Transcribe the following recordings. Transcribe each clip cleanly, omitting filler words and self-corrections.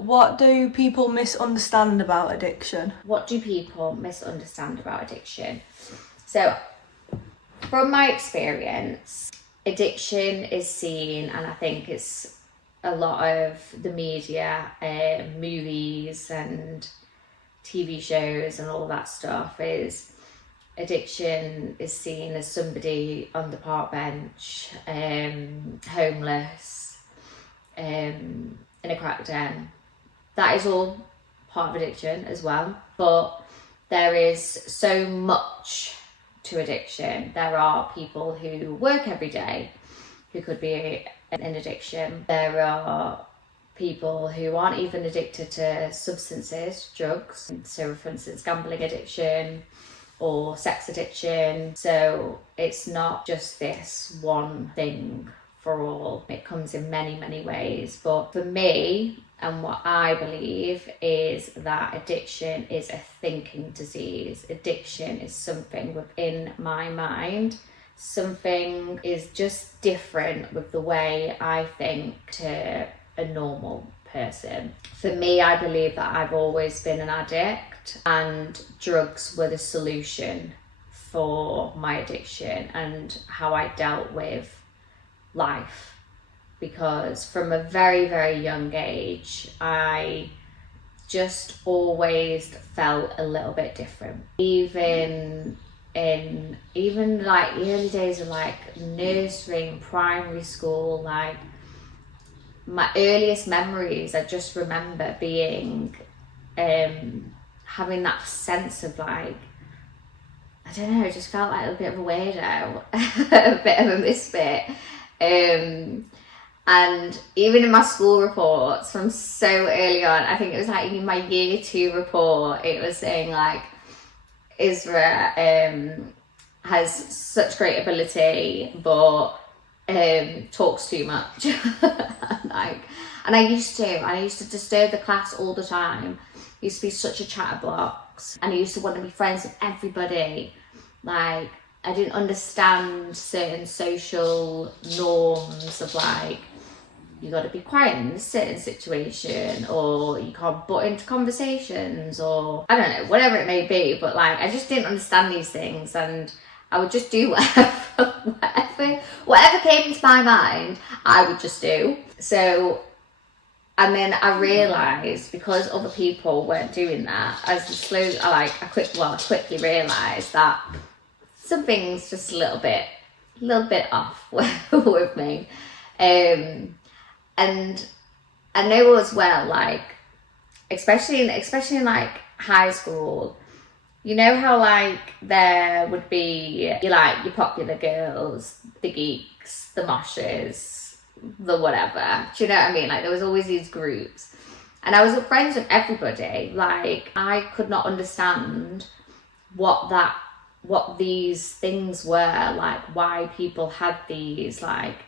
What do people misunderstand about addiction? What do people misunderstand about addiction? So, from my experience, addiction is seen, and I think it's a lot of the media, movies and TV shows and all that stuff, is addiction is seen as somebody on the park bench, homeless, in a crack den. That is all part of addiction as well, but there is so much to addiction. There are people who work every day who could be in addiction. There are people who aren't even addicted to substances, drugs. So for instance, gambling addiction or sex addiction. So it's not just this one thing for all. It comes in many, many ways. But for me, and what I believe, is that addiction is a thinking disease. Addiction is something within my mind. Something is just different with the way I think to a normal person. For me, I believe that I've always been an addict, and drugs were the solution for my addiction and how I dealt with life. Because from a very, very young age, I just always felt a little bit different. Even like the early days of like nursery and primary school, like my earliest memories, I just remember being, having that sense of like, I don't know, I just felt like a bit of a weirdo, a bit of a misfit. And even in my school reports from so early on, I think it was like in my year 2 report, it was saying like, Isra has such great ability, but talks too much. And I used to disturb the class all the time. I used to be such a chatterbox, and I used to want to be friends with everybody. Like, I didn't understand certain social norms of like, you got to be quiet in this certain situation, or you can't butt into conversations, or I don't know, whatever it may be. But like, I just didn't understand these things, and I would just do whatever came into my mind, I would just do. So, and then I realised, because other people weren't doing that, I quickly realised that something's just a little bit off with me. And I know as well, like, especially in like high school, you know how like there would be your popular girls, the geeks, the moshes, the whatever. Do you know what I mean? Like, there was always these groups, and I was friends with everybody. Like, I could not understand what these things were, like why people had these like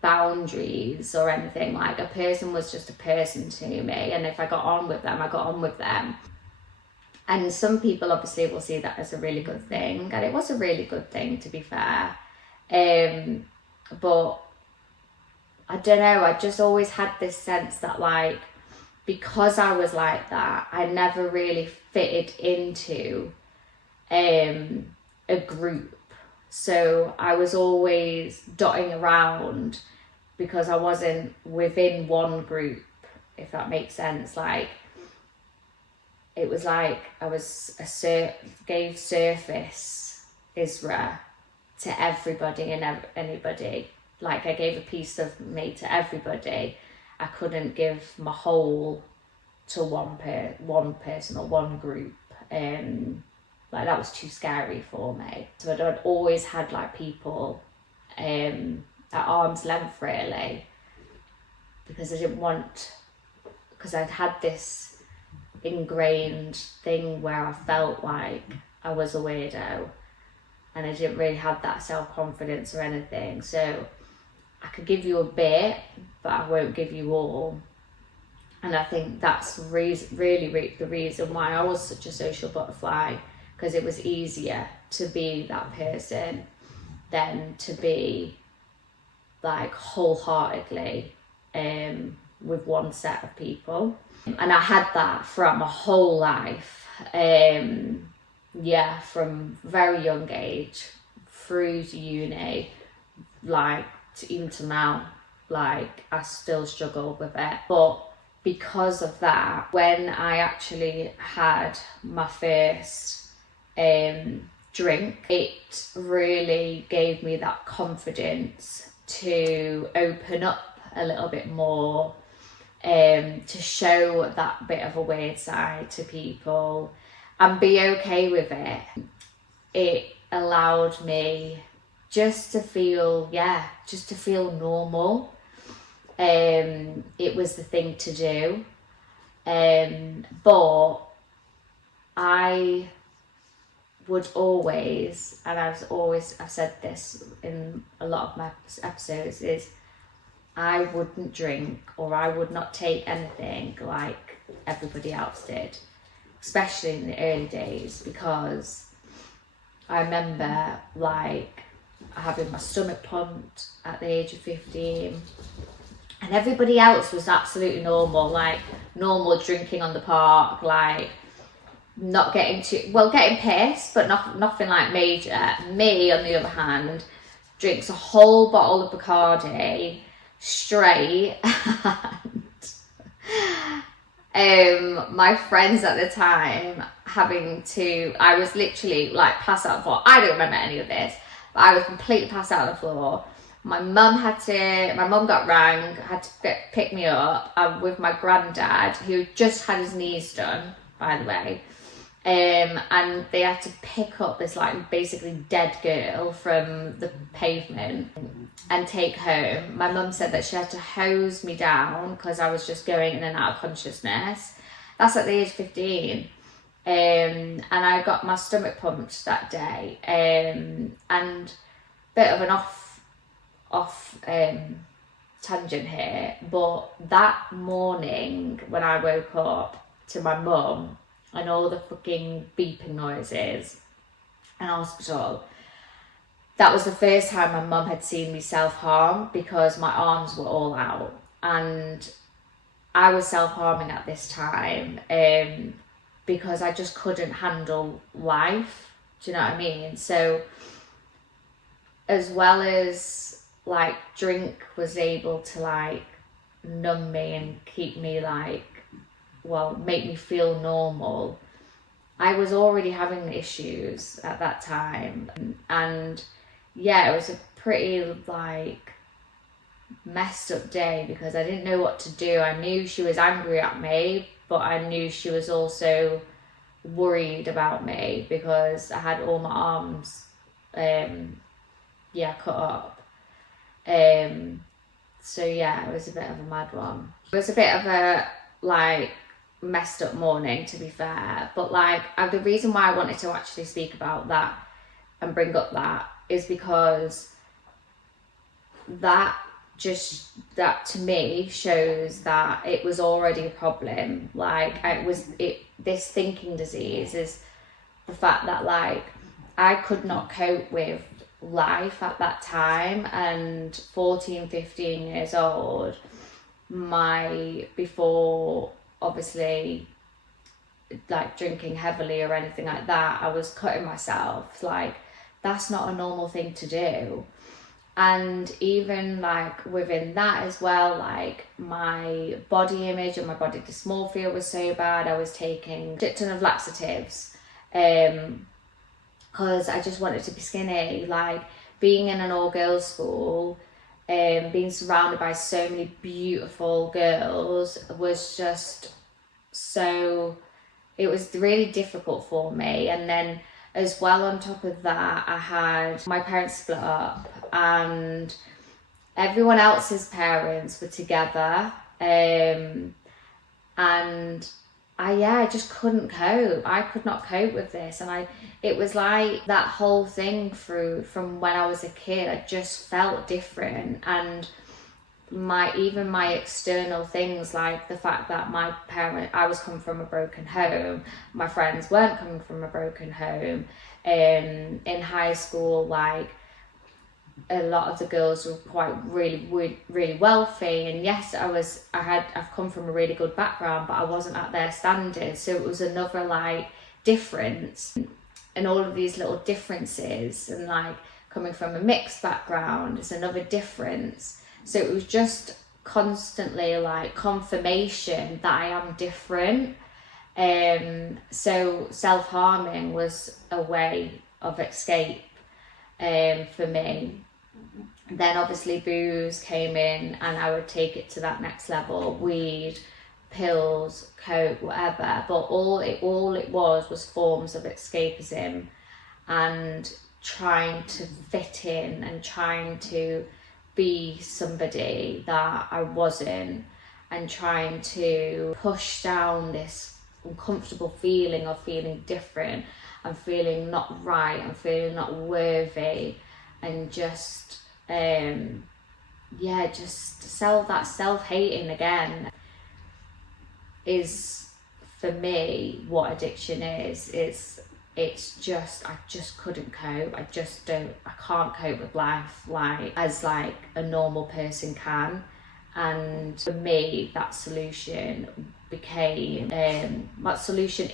boundaries or anything. Like, a person was just a person to me, and if I got on with them, I got on with them. And some people obviously will see that as a really good thing, and it was a really good thing, to be fair. But I don't know, I just always had this sense that like, because I was like that, I never really fitted into a group. So I was always dotting around because I wasn't within one group, if that makes sense. Like, it was like I was gave surface Isra to everybody and anybody. Like, I gave a piece of me to everybody. I couldn't give my whole to one person or one group. Like, that was too scary for me. So I'd always had like people at arm's length, really, because I'd had this ingrained thing where I felt like I was a weirdo, and I didn't really have that self-confidence or anything. So I could give you a bit, but I won't give you all. And I think that's really the reason why I was such a social butterfly, because it was easier to be that person than to be like wholeheartedly with one set of people. And I had that throughout my whole life. From very young age through to uni, like even to now, like I still struggle with it. But because of that, when I actually had my first drink, it really gave me that confidence to open up a little bit more, to show that bit of a weird side to people and be okay with it. It allowed me just to feel normal. It was the thing to do. But I would always, and I've said this in a lot of my episodes, is I wouldn't drink or I would not take anything like everybody else did, especially in the early days, because I remember like having my stomach pumped at the age of 15, and everybody else was absolutely normal, like normal drinking on the park, like not getting getting pissed, but nothing like major. Me, on the other hand, drinks a whole bottle of Bacardi straight, and my friends at the time I was literally like passed out on the floor. I don't remember any of this, but I was completely passed out on the floor. My mum got rang, had to pick me up with my granddad, who just had his knees done, by the way. And they had to pick up this like basically dead girl from the pavement and take home. My mum said that she had to hose me down because I was just going in and out of consciousness. That's at the age of 15. And I got my stomach pumped that day. And bit of an off tangent here, but that morning when I woke up to my mum and all the fucking beeping noises in hospital, that was the first time my mum had seen me self-harm, because my arms were all out and I was self-harming at this time, because I just couldn't handle life. Do you know what I mean? So as well as like drink was able to like numb me and keep me make me feel normal, I was already having issues at that time. And yeah, it was a pretty like messed up day because I didn't know what to do. I knew she was angry at me, but I knew she was also worried about me because I had all my arms cut up. So yeah, it was a bit of a mad one. It was a bit of a like messed up morning, to be fair, but like the reason why I wanted to actually speak about that and bring up that is because that to me shows that it was already a problem. Like this thinking disease is the fact that like I could not cope with life at that time, and 14, 15 years old, before obviously like drinking heavily or anything like that, I was cutting myself. Like that's not a normal thing to do. And even like within that as well, like my body image and my body dysmorphia was so bad. I was taking a ton of laxatives because I just wanted to be skinny. Like being in an all-girls school, being surrounded by so many beautiful girls was just it was really difficult for me. And then as well, on top of that, I had my parents split up and everyone else's parents were together, and I just couldn't cope. I could not cope with this, and it was like that whole thing from when I was a kid. I just felt different, and my external things, like the fact that I was coming from a broken home, my friends weren't coming from a broken home. In high school, like a lot of the girls were quite really wealthy, and yes, I've come from a really good background, but I wasn't at their standards, so it was another like difference. And all of these little differences, and like coming from a mixed background is another difference. So it was just constantly like confirmation that I am different. So self-harming was a way of escape for me. Then obviously booze came in, and I would take it to that next level. Weed, pills, coke, whatever. But all it was forms of escapism, and trying to fit in and trying to be somebody that I wasn't, and trying to push down this uncomfortable feeling of feeling different and feeling not right and feeling not worthy, and just just self-hating again is for me what addiction is. It's just, I just couldn't cope. I can't cope with life like a normal person can. And for me, that solution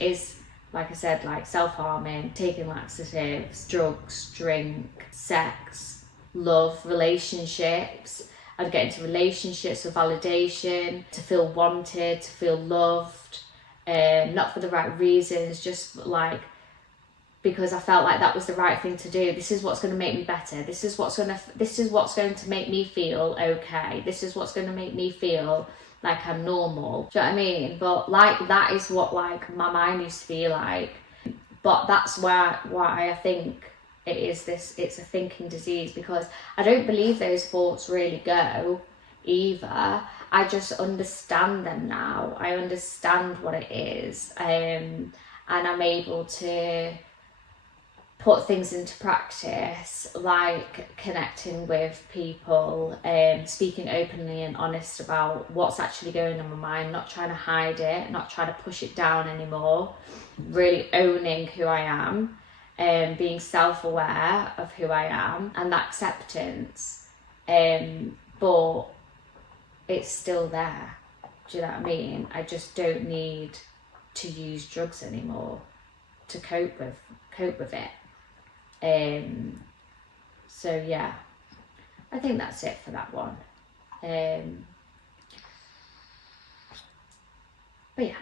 is, like I said, like self-harming, taking laxatives, drugs, drink, sex, love, relationships. I'd get into relationships for validation, to feel wanted, to feel loved, not for the right reasons, just like because I felt like that was the right thing to do. This is what's going to make me better. This is what's going to make me feel okay. This is what's going to make me feel like I'm normal. Do you know what I mean? But like that is what like my mind used to be like. But that's why I think it's a thinking disease, because I don't believe those thoughts really go either. I just understand them now. I understand what it is, and I'm able to put things into practice, like connecting with people, speaking openly and honest about what's actually going on in my mind, not trying to hide it, not trying to push it down anymore, really owning who I am, being self-aware of who I am, and that acceptance, but it's still there. Do you know what I mean? I just don't need to use drugs anymore to cope with it. So yeah, I think that's it for that one. But yeah.